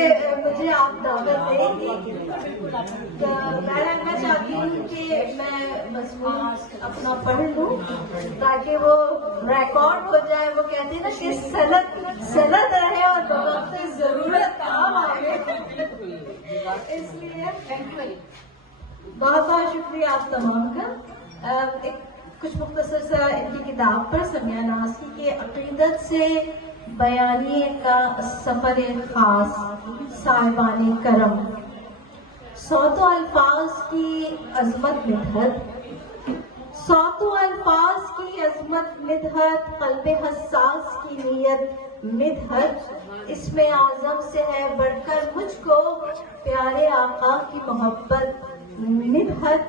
مجھے آپ دعوت دیں گی. میں چاہتی ہوں کہ میں مضمون اپنا پڑھ لوں تاکہ وہ ریکارڈ ہو جائے. وہ کہتے ہیں نا کہ سند رہے اور بوقت ضرورت کام آئے. اس لیے بہت بہت شکریہ آپ تمام کا. کچھ مختصر سا ان کی کتاب پر سمیہ ناز کی کہ عقیدت سے بیانیے کا سفر خاص صاحبان کرم, صوت و الفاظ کی عظمت مدحت, صوت و الفاظ کی عظمت مدحت, قلب حساس کی نیت مدحت, اس میں اعظم سے ہے بڑھ کر مجھ کو پیارے آقا کی محبت مدحت.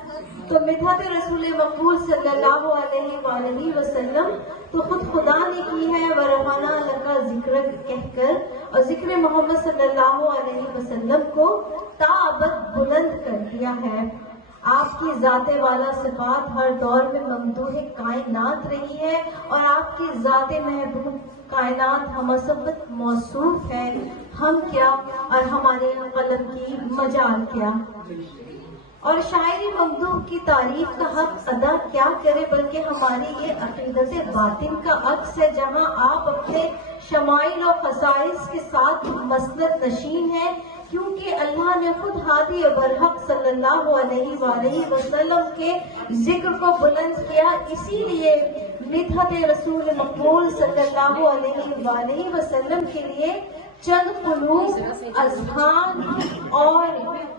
تو مدحت رسول مقبول صلی اللہ علیہ وآلہ وسلم تو خود خدا نے کی ہے, ورفعنا لک ذکرک کہہ کر, اور ذکر محمد صلی اللہ علیہ وسلم کو تا ابد بلند کر دیا ہے. آپ کی ذات والا صفات ہر دور میں ممدوح کائنات رہی ہے, اور آپ کی ذات محبوب کائنات ہمسبت موصوف ہے. ہم کیا اور ہمارے قلم کی مجال کیا, اور شاعری ممدوح کی تعریف کا حق ادا کیا کرے, بلکہ ہماری یہ عقیدت باطن کا عکس ہے جہاں آپ اپنے شمائل و خصائص کے ساتھ مسند نشین ہیں, کیونکہ اللہ نے خود ہادی برحق صلی اللہ علیہ وآلہ وسلم کے ذکر کو بلند کیا. اسی لیے مدحت رسول مقبول صلی اللہ علیہ وآلہ وسلم کے لیے چند قلوب, اذہان اور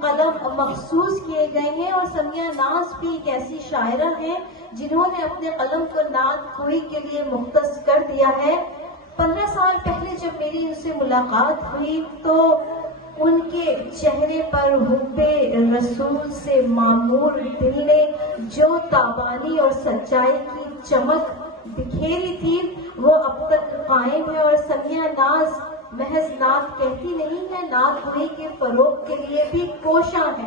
قلم مخصوص کیے گئے ہیں. اور سمیہ ناز بھی ایک ایسی شاعرہ ہیں جنہوں نے اپنے قلم کو نعت خوئی کے لیے مختص کر دیا ہے. 15 سال پہلے جب میری ان سے ملاقات ہوئی تو ان کے چہرے پر حب رسول سے معمور دل نے جو تابانی اور سچائی کی چمک بکھیری تھی وہ اب تک قائم ہے. اور سمیہ ناز محض نعت کہتی نہیں ہے, نعت گوئی کے فروغ کے لیے بھی کوشاں ہے.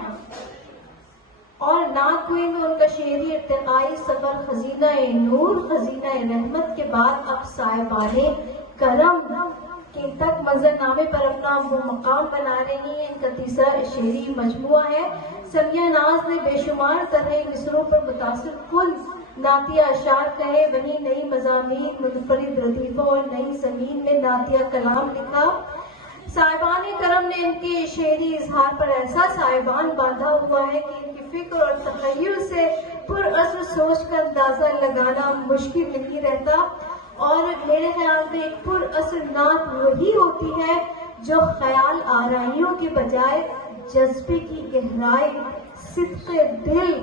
اور نعت گوئی میں ان کا شعری ارتقائی سفر خزینہ نور, خزینہ رحمت کے بعد اب صاحبان کرم کے تک منظرنامے پر اپنا وہ مقام بنا رہی ہیں. ان کا تیسرا شعری مجموعہ ہے. سمیہ ناز نے بے شمار طرح مصروں پر متاثر کن نعتیہ اشعار کہے, وہیں نئی مضامین, منفرد ردیفوں اور نئی زمین میں نعتیہ کلام لکھا. صاحبان کرم نے ان کے شعری اظہار پر ایسا صاحبان باندھا ہوا ہے کہ ان کی فکر اور تخیل سے پر اثر سوچ کا اندازہ لگانا مشکل نہیں رہتا. اور میرے خیال میں ایک پر اثر نعت وہی ہوتی ہے جو خیال آرائیوں کے بجائے جذبے کی گہرائی, صدق دل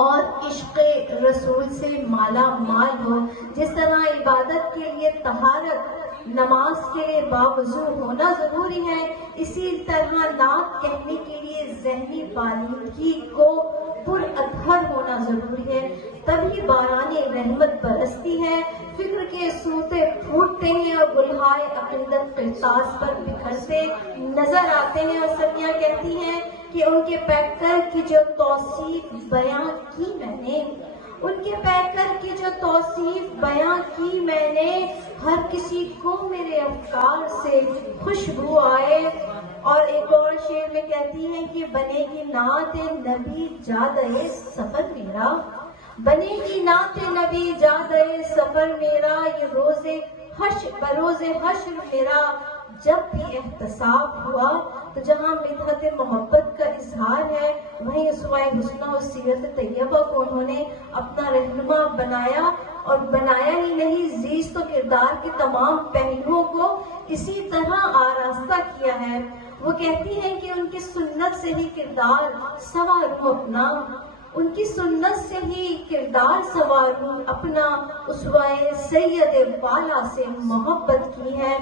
اور عشق رسول سے مالا مال ہو. جس طرح عبادت کے لیے طہارت, نماز کے لیے باوضو ہونا ضروری ہے, اسی طرح نعت کہنے کے لیے ذہنی بالیدگی کو پر اطہر ہونا ہونا ضروری ہے، تبھی باران رحمت برستی ہے، فکر کے سوتے پھوٹتے ہیں اور گلہائے عقیدت قرطاس پر بکھرتے نظر آتے ہیں۔ اور سمیہ کہتی ہیں کہ ان کے پیکر کی جو توصیف بیان کی میں نے، ان کے پیکر کی جو توصیف بیان کی میں نے، ہر کسی کو میرے افکار سے خوشبو آئے۔ اور ایک اور شعر میں کہتی ہیں کہ بنے گی نعت نبی جادے سفر میرا، بنے گی نعت نبی جادے سفر میرا، یہ بروز حشر میرا جب بھی احتساب ہوا۔ تو جہاں مدحت محبت کا اظہار ہے، وہیں اسوائے حسنہ اور سیرت طیبہ کو انہوں نے اپنا رہنما بنایا، اور بنایا ہی نہیں، زیست و کردار کے تمام پہلوؤں کو اسی طرح آراستہ کیا ہے۔ وہ کہتی ہیں کہ ان کی سنت سے ہی کردار سنواروں اپنا، ان کی سنت سے ہی کردار سنواروں اپنا، اسوائے سید والا سے محبت کی ہے۔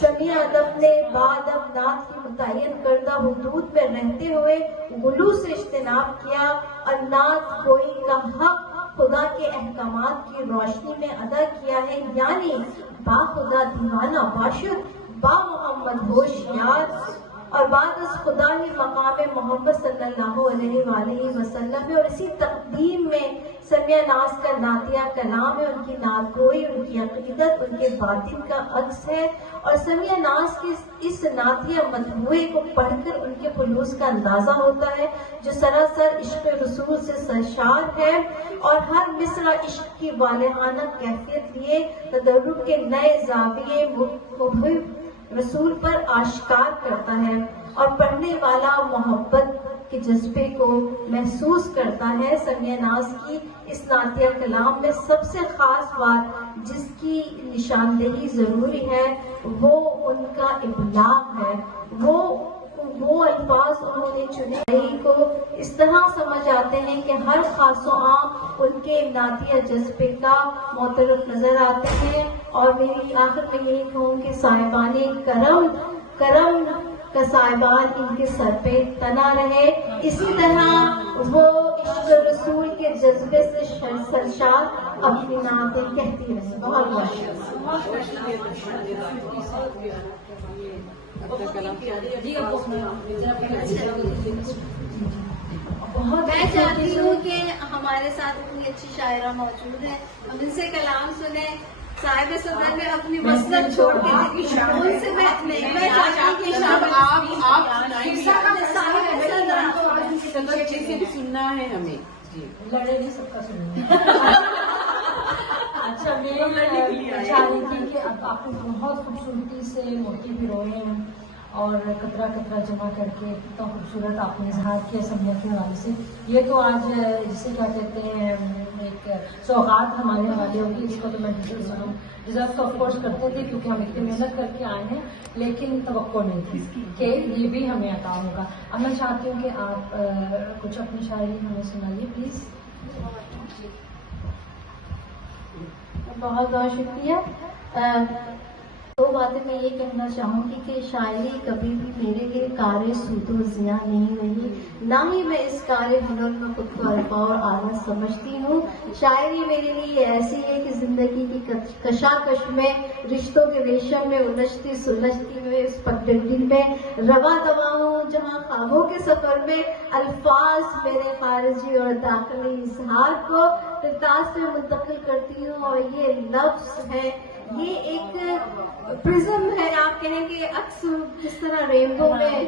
سمیہ ادب نے بادب نعت کی متعین کردہ حدود میں رہتے ہوئے غلو سے اجتناب کیا، اور نعت گوئی کا حق خدا کے احکامات کی روشنی میں ادا کیا ہے، یعنی با خدا دیوانہ باشد، با محمد ہوشیار، اور بعد از خدا ہی مقام محمد صلی اللہ علیہ وآلہ وسلم ہے۔ اور اسی تقدیم میں سمیہ ناز کا نعتیہ کلام ہے، ان کی نعت گوئی، ان کی عقیدت، ان کے باطن کا عکس ہے۔ اور سمیہ ناز کی اس نعتیہ مجموعے کو پڑھ کر ان کے خلوص کا اندازہ ہوتا ہے، جو سراسر عشق رسول سے سرشار ہے، اور ہر مصرع عشق کی والہانہ کیفیت لیے تدرج کے نئے زاویے مبہم رسول پر آشکار کرتا ہے، اور پڑھنے والا محبت کے جذبے کو محسوس کرتا ہے۔ سمیہ ناز کی اس نعتیہ کلام میں سب سے خاص بات جس کی نشاندہی ضروری ہے وہ ان کا ابلاغ ہے۔ وہ الفاظ انہوں نے چنے کو اس طرح سمجھ آتے ہیں کہ ہر خاص و عام ان کے نعتیہ جذبے کا معترف نظر آتے ہیں۔ اور میری آخر میں یہی کہوں کہ صاحبان کرم کا صاحبان ان کے سر پہ تنا رہے، اسی طرح وہ عشق رسول کے جذبے سے سرشار اپنی نعتیں کہتی رہے۔ بہت میں چاہتی ہوں کہ ہمارے ساتھ اتنی اچھی شاعرہ موجود ہے، ہم ان سے کلام سنیں۔ صاحب صدر نے اپنی مسلک چھوڑ کے ان سے میں چاہتی ہوں کہ سننا ہے ہمیں، جی لڑے نہیں سب کا سننا۔ اچھا، میں چاہ رہی تھی کہ اب آپ کو بہت خوبصورتی سے موتی بھی روئے ہیں، اور قطرہ قطرہ جمع کر کے کتنا خوبصورت آپ نے اظہار کیا سمیہ کے حوالے سے۔ یہ تو آج جسے کیا کہتے ہیں ایک سوغات ہمارے حوالے ہوگی، اس کو تو میں ڈیزرو تو آف کورس کرتے تھے کیونکہ ہم اتنی محنت کر کے آئے ہیں، لیکن توقع نہیں تھی کہ یہ بھی ہمیں عطا ہوگا۔ اب میں چاہتی ہوں کہ آپ کچھ اپنی شاعری ہمیں سنائیے پلیز۔ بہت بہت شکریہ۔ دو باتیں میں یہ کہنا چاہوں گی کہ شاعری کبھی بھی میرے لیے کار سود و زیاں نہیں رہی، نہ ہی میں اس کار ہنر میں خود کو ارفا اور آلت سمجھتی ہوں۔ شاعری میرے لیے ایسی ہے کہ زندگی کی کشاکش میں، رشتوں کے ریشم میں الجھتی سلجھتی ہوئے اس پگڈنڈی میں رواں دوا ہوں، جہاں خوابوں کے سفر میں الفاظ میرے خارجی اور داخلی اظہار کو قرطاس میں منتقل کرتی ہوں، اور یہ لفظ ہے، یہ ایک پرزم ہے، آپ کہیں کہ عکس جس طرح رینبو میں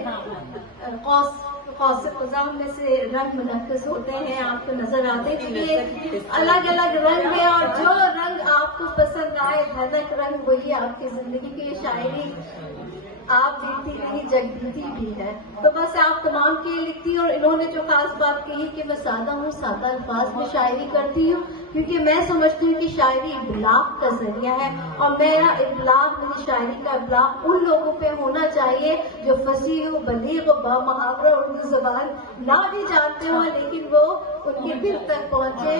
قوس قزح میں سے رنگ منعکس ہوتے ہیں، آپ کو نظر آتے ہیں کہ یہ الگ الگ رنگ ہے، اور جو رنگ آپ کو پسند آئے دھنک رنگ وہی آپ کی زندگی کی شاعری آپ دیکھتی نہیں جگ دیتی بھی ہے۔ تو بس آپ تمام کے لیے لکھتی ہوں، اور انہوں نے جو خاص بات کہی کہ میں سادہ ہوں، سادہ الفاظ میں شاعری کرتی ہوں، کیونکہ میں سمجھتی ہوں کہ شاعری ابلاغ کا ذریعہ ہے، اور میرا ابلاغ، میری شاعری کا ابلاغ ان لوگوں پہ ہونا چاہیے جو فصیح و بلیغ و با محاورہ اردو زبان نہ بھی جانتے ہوں، لیکن وہ ان کے دل تک پہنچے۔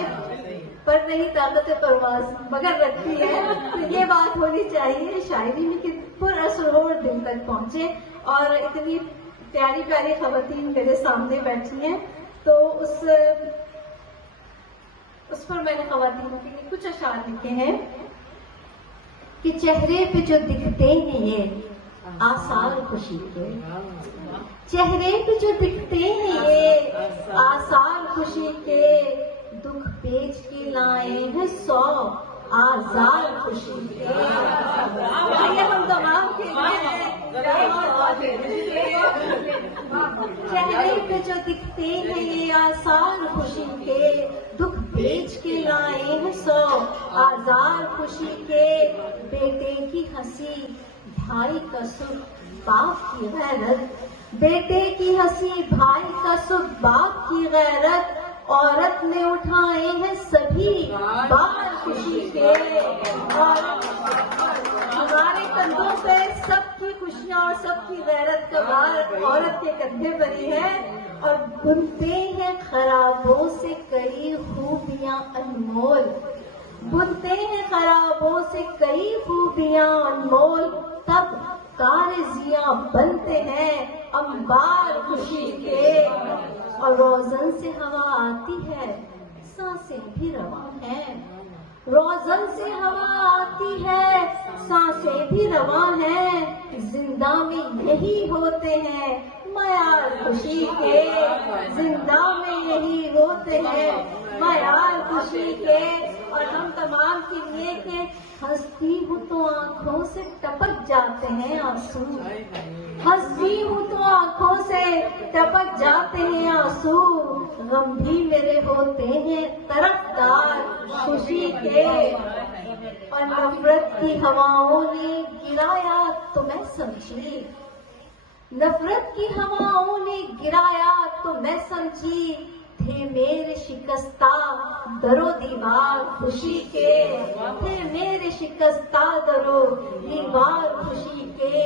پر نہیں طاقت پرواز مگر رکھتی ہے، تو یہ بات ہونی چاہیے شاعری میں کہ پر اثر ہو اور دل تک پہنچے۔ اور اتنی پیاری پیاری خواتین میرے سامنے بیٹھی ہیں، تو اس اس پر میں نے خواتین کے لیے کچھ اشعار لکھے ہیں کہ چہرے پہ جو دکھتے ہیں یہ آثار خوشی کے، چہرے پہ جو دکھتے ہیں یہ آثار خوشی کے، دکھ بیچ کے لائے ہیں 100 آزار خوشی کے۔ آئیے ہم تمام کے لیے چہرے پہ جو دکھتے ہیں یہ آثار خوشی کے، دکھ بیچ کے لائے ہیں 100 آزار خوشی کے، بیٹے کی ہنسی بھائی کا سکھ باپ کی غیرت، بیٹے کی ہنسی بھائی کا سکھ باپ کی غیرت، عورت نے اٹھائے ہیں سبھی بار خوشی کے، اور ہمارے کندھوں پہ سب کی خوشیاں اور سب کی غیرت کا بار عورت کے کندھے پر ہی ہے، اور بنتے ہیں خرابوں سے کئی خوبیاں انمول، بنتے ہیں خرابوں سے کئی خوبیاں انمول، تب کارزیاں بنتے ہیں انبار خوشی کے، اور روزن سے ہوا آتی ہے سانسیں بھی رواں ہیں، روزن سے ہوا آتی ہے سانسیں بھی رواں ہیں، زندہ میں یہی ہوتے ہیں معیار خوشی کے، زندہ میں یہی ہوتے ہیں معیار خوشی کے، اور ہم تمام کے لیے کہ ہنستی ہوں تو آنکھوں سے ٹپک جاتے ہیں آنسو، ہنستی ہوں تو آنکھوں سے ٹپک جاتے ہیں آنسو، غم بھی میرے ہوتے ہیں طرفدار خوشی کے، اور نفرت کی ہواؤں نے گرایا تو میں سمجھی، نفرت کی ہواؤں نے گرایا تو میں سمجھی، تھے میرے شکستہ در و دیوار خوشی کے، تھے میرے شکستہ در و دیوار خوشی کے،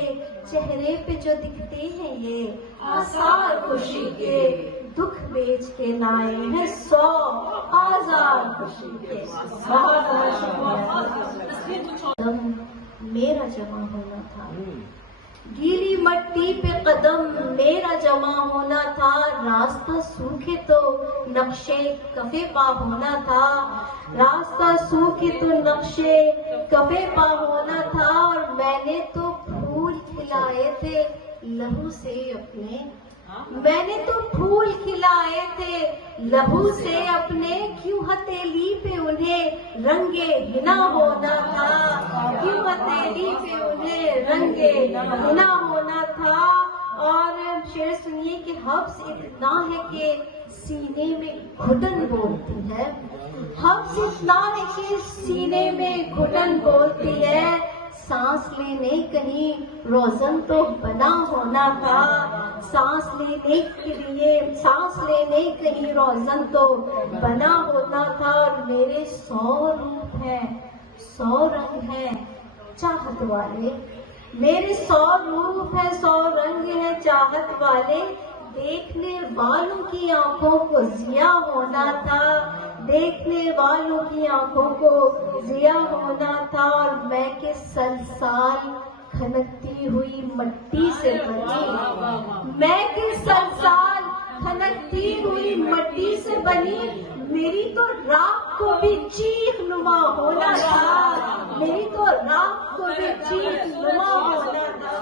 چہرے پہ جو دکھتے ہیں یہ آثار خوشی کے، دکھ بیچ کے لائے ہیں 100 آزار خوشی کے۔ بہت بہت شکریہ۔ میرا جمع ہونا تھا، گیلی مٹی پہ قدم میرا جمع ہونا تھا، راستہ سوکھے تو نقشے کفے پا ہونا تھا، راستہ سوکھے تو نقشے کفے پا ہونا تھا، اور میں نے تو پھول کھلائے تھے لہو سے اپنے، میں نے تو پھول کھلائے تھے لہو سے اپنے، کیوں ہتھیلی پہ انہیں رنگے ہنا ہونا تھا، کیوں ہتھیلی پہ انہیں رنگے ہنا ہونا تھا، اور شعر سنیے کہ حبس اتنا ہے کہ سینے میں گھٹن بولتی ہے، حبس اتنا ہے کہ سینے میں گھٹن بولتی ہے، سانس لینے کہیں روزن تو بنا ہونا تھا، سانس لینے کے لیے سانس لینے کہیں روزن تو بنا ہونا تھا، اور میرے 100 روپ ہیں 100 رنگ ہیں چاہت والے، میرے 100 روپ ہیں 100 رنگ ہیں چاہت والے، دیکھنے والوں کی آنکھوں کو ضیا ہونا تھا، دیکھنے والوں کی آنکھوں کو ضیا ہونا تھا، اور میں کہ سلسال کھنکتی ہوئی مٹی سے بنی، میں کہ سلسال کھنکتی ہوئی مٹی سے بنی، میری تو راک کو بھی چیخ نما ہونا تھا، میری تو راک کو بھی چیخ نما ہونا تھا،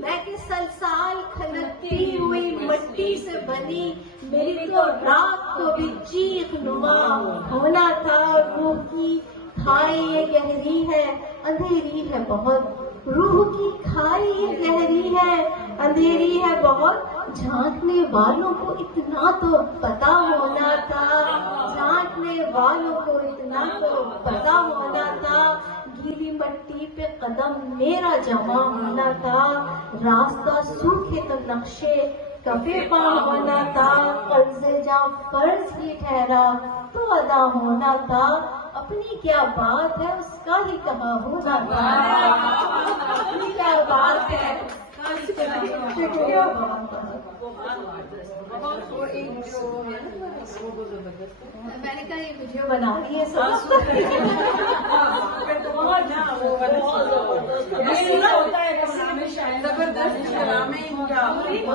میں کہ سلسال کھنکتی ہوئی مٹی سے بنی، میری تو راک کو بھی چیخ نما ہونا تھا، روح کی کھائی یہ گہری ہے اندھیری ہے بہت، روح کی کھائی یہ گہری ہے اندھیری ہے بہت، جھانکنے والوں کو اتنا تو پتا ہونا تھا، جھانکنے والوں کو اتنا تو پتا ہونا تھا، گیلی مٹی پہ قدم میرا جمع ہونا تھا، راستہ سوکھے تو نقشے کفے پا ہونا تھا، قرض جہاں فرض ہی ٹھہرا تو ادا ہونا تھا، اپنی کیا بات ہے اس کا ہی کہا ہونا تھا، اپنی کیا بات ہے شکریہ۔ میں نے کہا یہ ویڈیو بنا رہی ہے سب زبردست کلام ہے ان کا،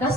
10